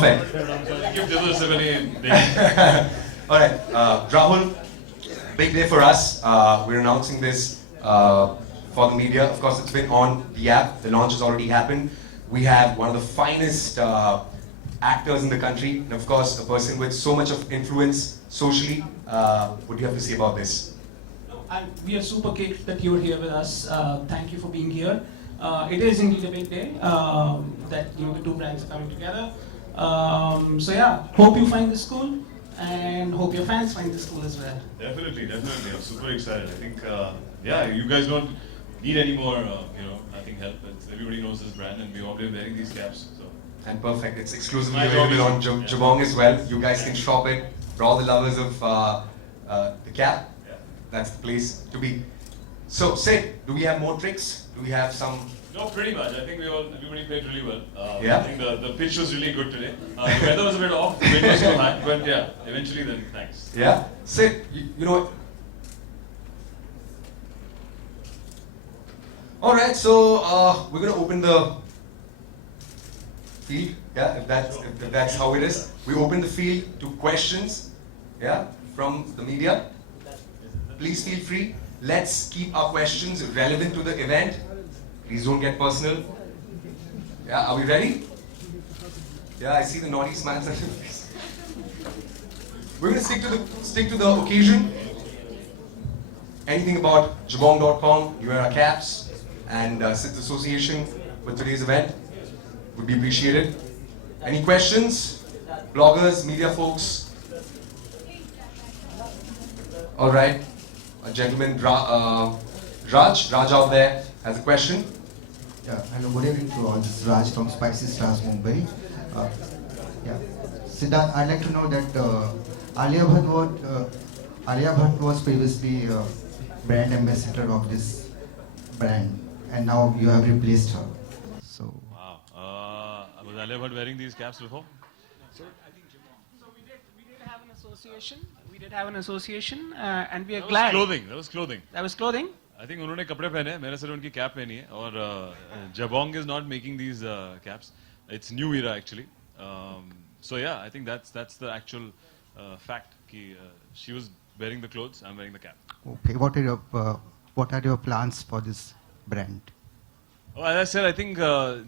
Perfect. All right, Rahul, big day for us. We're announcing this for the media. Of course, it's been on the app. The launch has already happened. We have one of the finest actors in the country, and of course, a person with so much of influence socially. What do you have to say about this? We are super kicked that you're here with us. Thank you for being here. It is indeed a big day that the two brands are coming together. So yeah, hope you find this cool, and hope your fans find this cool as well. Definitely. I'm super excited. I think, you guys don't need any more, I think help. Everybody knows this brand, and we're already wearing these caps. So. And perfect. It's exclusively available on Jabong as well. You guys can shop it for all the lovers of the cap. Yeah. That's the place to be. So, Sid, do we have more tricks? Do we have some? No, pretty much. I think everybody played really well. Yeah. I think the pitch was really good today. The weather was a bit off. The wind was too high, but yeah, eventually then, thanks. Yeah. Sid, you know. All right. So we're gonna open the field. Yeah, if that's how it is. We open the field to questions. Yeah, from the media. Please feel free. Let's keep our questions relevant to the event. Please don't get personal. Yeah, are we ready? Yeah, I see the naughty smiles on your face. We're gonna stick to the occasion. Anything about Jabong.com, you wear our caps, and Sid's association with today's event would be appreciated. Any questions? Bloggers, media folks? All right. A gentleman, Raj out there has a question. Yeah, hello, good evening to all. This is Raj from Spicy Stars, Mumbai. Siddharth, I'd like to know that Alia Bhatt was previously brand ambassador of this brand, and now you have replaced her. So. Wow. Was Alia Bhatt wearing these caps before? So we did have an association. And we are glad. That was clothing. That was clothing. I think उन्होंने कपड़े पहने, मेरे सिर्फ उनकी cap पहनी है और Jabong is not making these caps. It's new era actually. So yeah, I think that's the actual fact. Ki, she was wearing the clothes, I'm wearing the cap. Okay, what are your plans for this brand? Oh, as I said, I think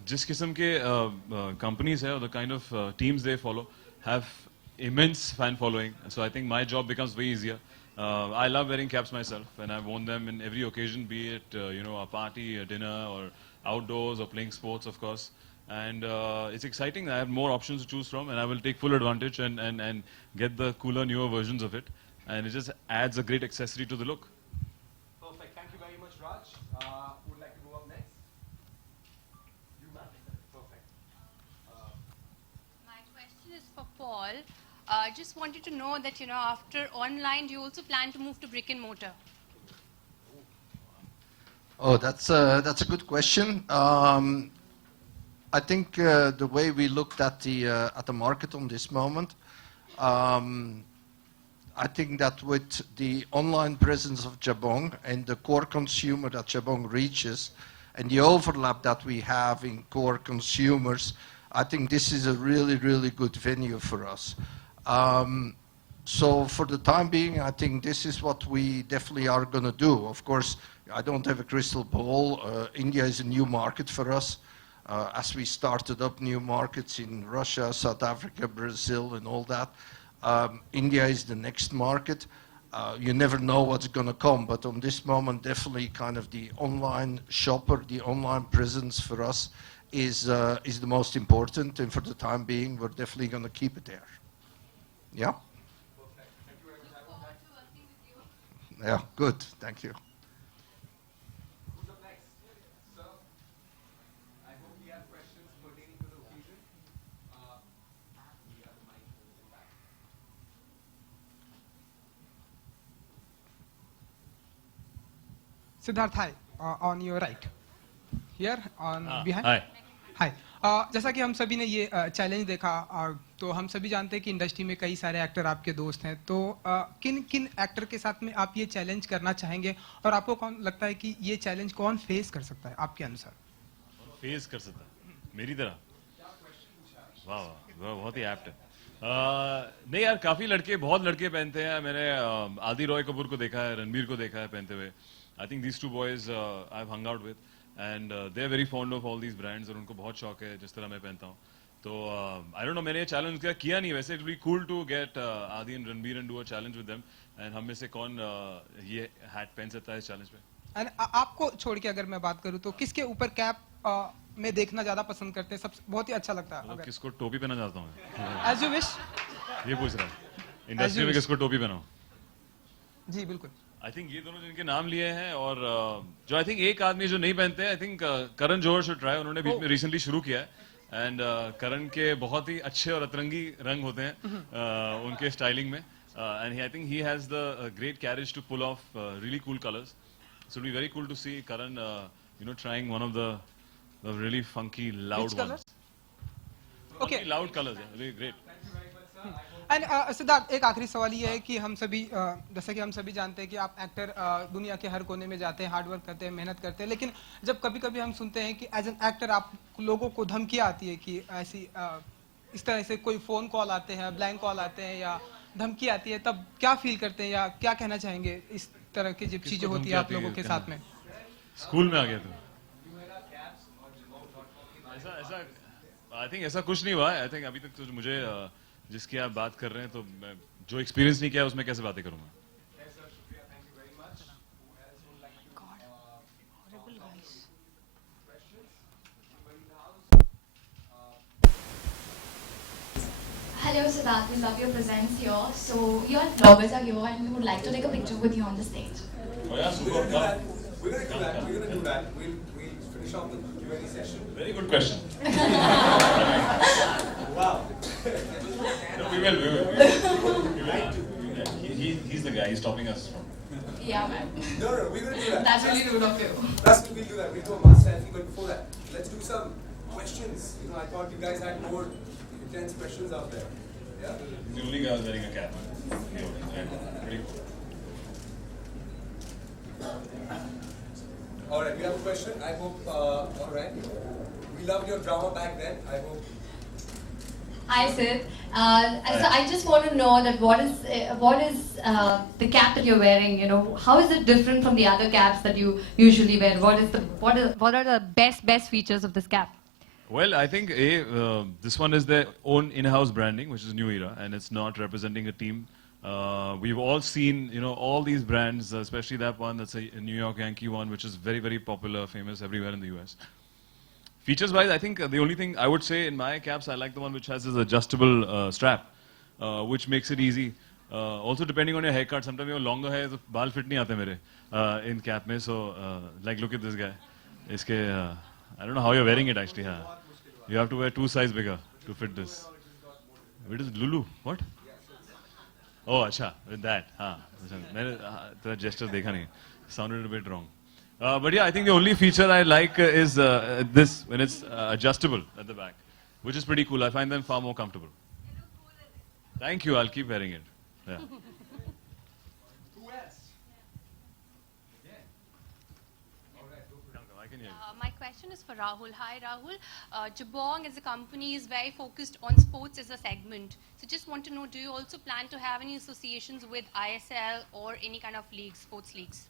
जिस किस्म के companies है or the kind of teams they follow have immense fan following. So I think my job becomes way easier. I love wearing caps myself, and I've worn them in every occasion, be it a party, a dinner, or outdoors, or playing sports, of course. And it's exciting. I have more options to choose from, and I will take full advantage and get the cooler, newer versions of it. And it just adds a great accessory to the look. Perfect. Thank you very much, Raj. Who would like to go up next? You, ma'am. Perfect. My question is for Paul. Just wanted to know that, after online, do you also plan to move to brick and mortar? Oh, that's a good question. I think the way we looked at the market on this moment, I think that with the online presence of Jabong and the core consumer that Jabong reaches, and the overlap that we have in core consumers, I think this is a really, really good venue for us. So for the time being, I think this is what we definitely are going to do. Of course, I don't have a crystal ball. India is a new market for us. As we started up new markets in Russia, South Africa, Brazil, and all that. India is the next market. You never know what's going to come, but on this moment, definitely kind of the online shopper, the online presence for us is the most important. And for the time being, we're definitely going to keep it there. Yeah? Perfect. Thank you very much. Look forward to working with you. Yeah, good. Thank you. Who's up next? Sir, I hope we have questions pertaining to the occasion. We have the mic in the back. Siddharth, hi. On your right. Here, on behind. Hi. हाय जैसा कि हम सभी ने ये challenge देखा तो हम सभी जानते हैं कि इंडस्ट्री में कई सारे एक्टर आपके दोस्त हैं तो किन किन एक्टर के साथ में आप ये चैलेंज करना चाहेंगे और आपको कौन लगता है कि ये चैलेंज कौन फेस कर सकता है आपके अनुसार फेस कर सकता है मेरी तरह वाह वाह बहुत ही एप्ट है। नहीं यार, काफी लड़के, बहुत लड़के पहनते हैं। मैंने आदि रॉय कपूर को देखा है, रणबीर को देखा है पहनते हुए। I think these two boys I have hung out with and they are very fond of all these brands, और उनको बहुत शौक है जिस तरह मैं पहनता हूँ। तो आई डोंट नो, मैंने ये चैलेंज किया नहीं वैसे। It be cool to get Aadi and Ranbir and do a challenge with them, and हम में से कौन ये हैट पहन सकता है इस चैलेंज पे। And आपको छोड़ के अगर मैं बात करूं तो किसके ऊपर कैप में देखना ज्यादा पसंद करते हैं, सबसे बहुत ही अच्छा लगता है? मतलब अगर किसको टोपी पहना चाहता हूँ मैं? As you wish. ये पूछ रहा है इंडस्ट्री में किसको टोपी पहनाऊं? जी बिल्कुल। आई थिंक ये दोनों जिनके नाम लिए हैं, और जो आई थिंक एक आदमी जो नहीं पहनते हैं, I think Karan Johar should try. उन्होंने बीच में रिसेंटली शुरू किया है, एंड करण के बहुत ही अच्छे और अतरंगी रंग होते हैं उनके स्टाइलिंग में, and I think he has the great carriage to pull off really cool colours. So it'll be very cool to see Karan, trying one of the really funky, loud Which ones. colors? Okay. Funky, loud colors, yeah. Really great. And Siddharth, एक आखिरी सवाल ये है कि हम सभी जैसा कि हम सभी जानते हैं कि आप एक्टर दुनिया के हर कोने में जाते हैं, हार्ड वर्क करते हैं, मेहनत करते हैं, लेकिन जब कभी कभी हम सुनते हैं कि एज एन एक्टर आप लोगों को धमकियाँ आती है कि ऐसी इस तरह से कोई फोन कॉल आते हैं, ब्लैंक कॉल आते हैं या धमकी आती है, तब क्या फील करते हैं या क्या कहना चाहेंगे इस तरह की जब चीजें होती है आप लोगों के साथ में? स्कूल में आ गया तो ऐसा आई थिंक ऐसा कुछ नहीं हुआ है। आई थिंक अभी तक तो मुझे जिसकी आप बात कर रहे हैं, तो मैं जो एक्सपीरियंस नहीं किया उसमें कैसे बातें करूंगा। Hello Siddharth, we love your presence here. So your vloggers are here and we would like to take a picture with you on the stage. Oh yeah, super. We're gonna do that. We'll finish off the Q&A session. Very good question. Wow. No, we will. He's the guy. He's stopping us from. Yeah, man. No, we're gonna do that. That's really rude of you. That's what we'll do that. We'll do a mass selfie, but before that, let's do some questions. I thought you guys had more intense questions out there. Yeah? The only guy wearing a cap. Pretty cool. All right, we have a question. I hope. All right. We loved your drama back then. I hope. Hi Sid. So I just want to know that what is the cap that you're wearing? How is it different from the other caps that you usually wear? What are the best features of this cap? Well, I think this one is their own in-house branding, which is New Era, and it's not representing a team. We've all seen, all these brands, especially that one that's a New York Yankee one, which is very, very popular, famous everywhere in the US. Features-wise, I think the only thing I would say in my caps, I like the one which has this adjustable strap, which makes it easy. Also, depending on your haircut, sometimes you're longer hair, so baal fit nahi aate mere in cap mein. So, look at this guy. Iske, I don't know how you're wearing it actually. You have to wear 2 sizes bigger to fit this. It is Lulu. What? Oh, acha, with that. मैंने तेरा gesture देखा नहीं. Sounded a bit wrong. But yeah, I think the only feature I like is this, when it's adjustable at the back, which is pretty cool. I find them far more comfortable. Thank you. I'll keep wearing it. Yeah. My question is for Rahul. Hi Rahul. Jabong as a company is very focused on sports as a segment. So just want to know, do you also plan to have any associations with ISL or any kind of leagues, sports leagues?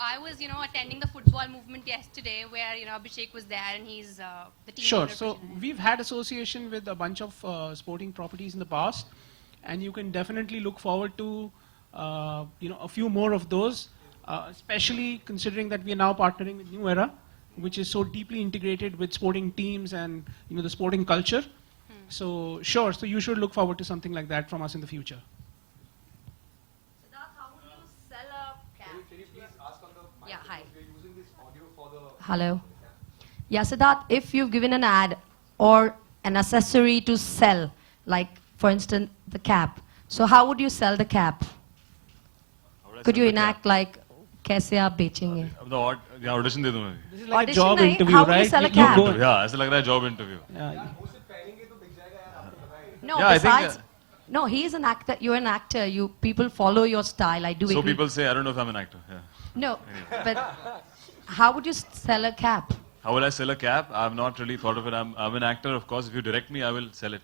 I was, attending the football movement yesterday where, Abhishek was there and he's the team. Sure. owner So president. we've had association with a bunch of sporting properties in the past, and you can definitely look forward to, a few more of those, especially considering that we are now partnering with New Era, which is so deeply integrated with sporting teams and, the sporting culture. So sure. So you should look forward to something like that from us in the future. Yeah, hi. Hello. Yeah, Siddharth, if you've given an ad or an accessory to sell, like for instance the cap, so how would you sell the cap? Could you enact like कैसे आप बेचेंगे? अब the audition दे दूँ मैं. This is like a Audition job नहीं, interview, how would you right? sell a You cap? go- Yeah, ऐसा लग रहा है job interview. Yeah. No, Yeah, I think, besides, no, he is an actor. You're an actor. People follow your style. I do So agree. people say, I don't know if I'm an actor. Yeah. No, but how would you sell a cap? How will I sell a cap? I've not really thought of it. I'm an actor, of course. If you direct me, I will sell it.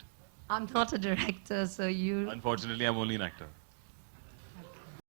I'm not a director, so you. Unfortunately, I'm only an actor.